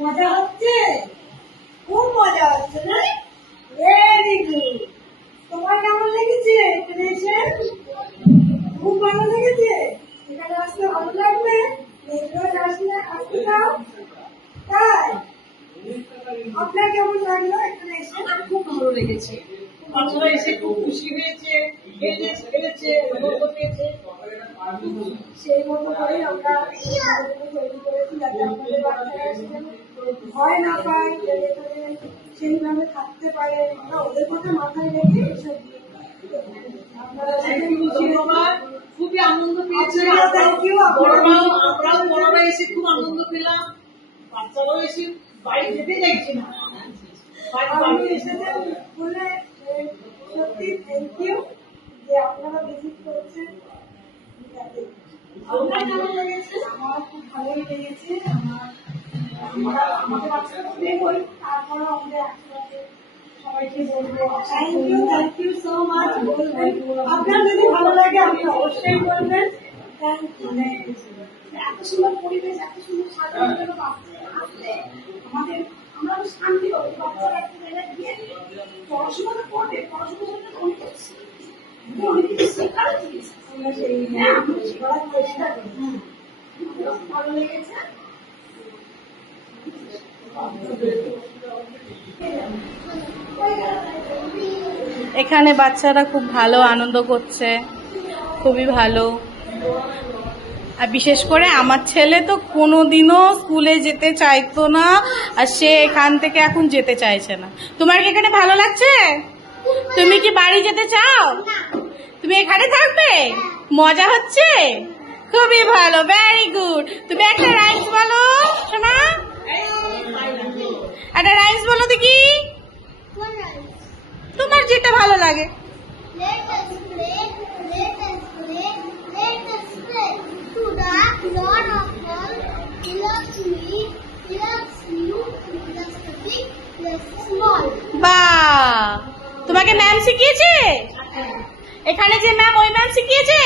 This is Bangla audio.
মজা হচ্ছে, খুব মজা হচ্ছে না? Very good. তোমার কেমন লেগেছে এখানে এসে? খুব ভালো লেগেছে। এখানে আসতে ভালো লাগবে? রোজ আসলে আসতে চাও? তাই আপনার কেমন লাগলো এখানে এসে? খুব ভালো লেগেছে। বাচ্চারা এসে খুব খুশি হয়েছে, খেলেছে, আনন্দ পেয়েছে। সেই মতো করে আমরা তৈরি করেছি যাতে আমাদের বাচ্চারা ভয় না পায়, সেইভাবে থাকতে পারে। আমরা ওদের কথা মাথায় রেখে এসব খুবই আনন্দ পেয়েছি। আমরাও বড়রা এসে খুব আনন্দ পেলাম। বাচ্চারাও এসে বাড়ি যেতে চাইছে না। বলে সত্যি থ্যাংক ইউ যে আপনারা ভিজিট করেছেন। আপনার কেমন লেগেছে? আমার খুব ভালোই লেগেছে। আমাদের বাচ্চারা বেরোই, তারপরে আমরা একসাথে সবাইকে বলবো থ্যাংক ইউ সো মাচ। বলবেন আপনার যদি ভালো লাগে আপনি অবশ্যই বলবেন। মানে এত সুন্দর পরিবেশ, এত সুন্দর সাজানো গেল আসলে আমাদের আমরা শান্তি পাবো। বাচ্চারা একটা জায়গায় গিয়ে পড়াশোনা করবে, পড়াশোনার জন্য অনেক কিছু শেখার জিনিস আমরা সেই করার চেষ্টা করি। ভালো লেগেছে। এখানে বাচ্চারা খুব ভালো আনন্দ করছে, খুবই ভালো। আর বিশেষ করে আমার ছেলে তো কোনোদিনও স্কুলে যেতে চাইতো না, আর সে এখান থেকে এখন যেতে চাইছে না। তোমার কি এখানে ভালো লাগছে? তুমি কি বাড়ি যেতে চাও? তুমি এখানে থাকবে? মজা হচ্ছে? খুবই ভালো, ভেরি গুড। তুমি একটা রাইমস বলো শোনা, একটা রাইমস বলো দেখি, তোমার যেটা ভালো লাগে। Let us play, let us play, let us play. To the Lord of all, he loves me, he loves you, he loves the big, he loves the small. বাহ, তোমাকে ম্যাম শিখিয়েছে? এখানে যে ম্যাম, ওই ম্যাম শিখিয়েছে?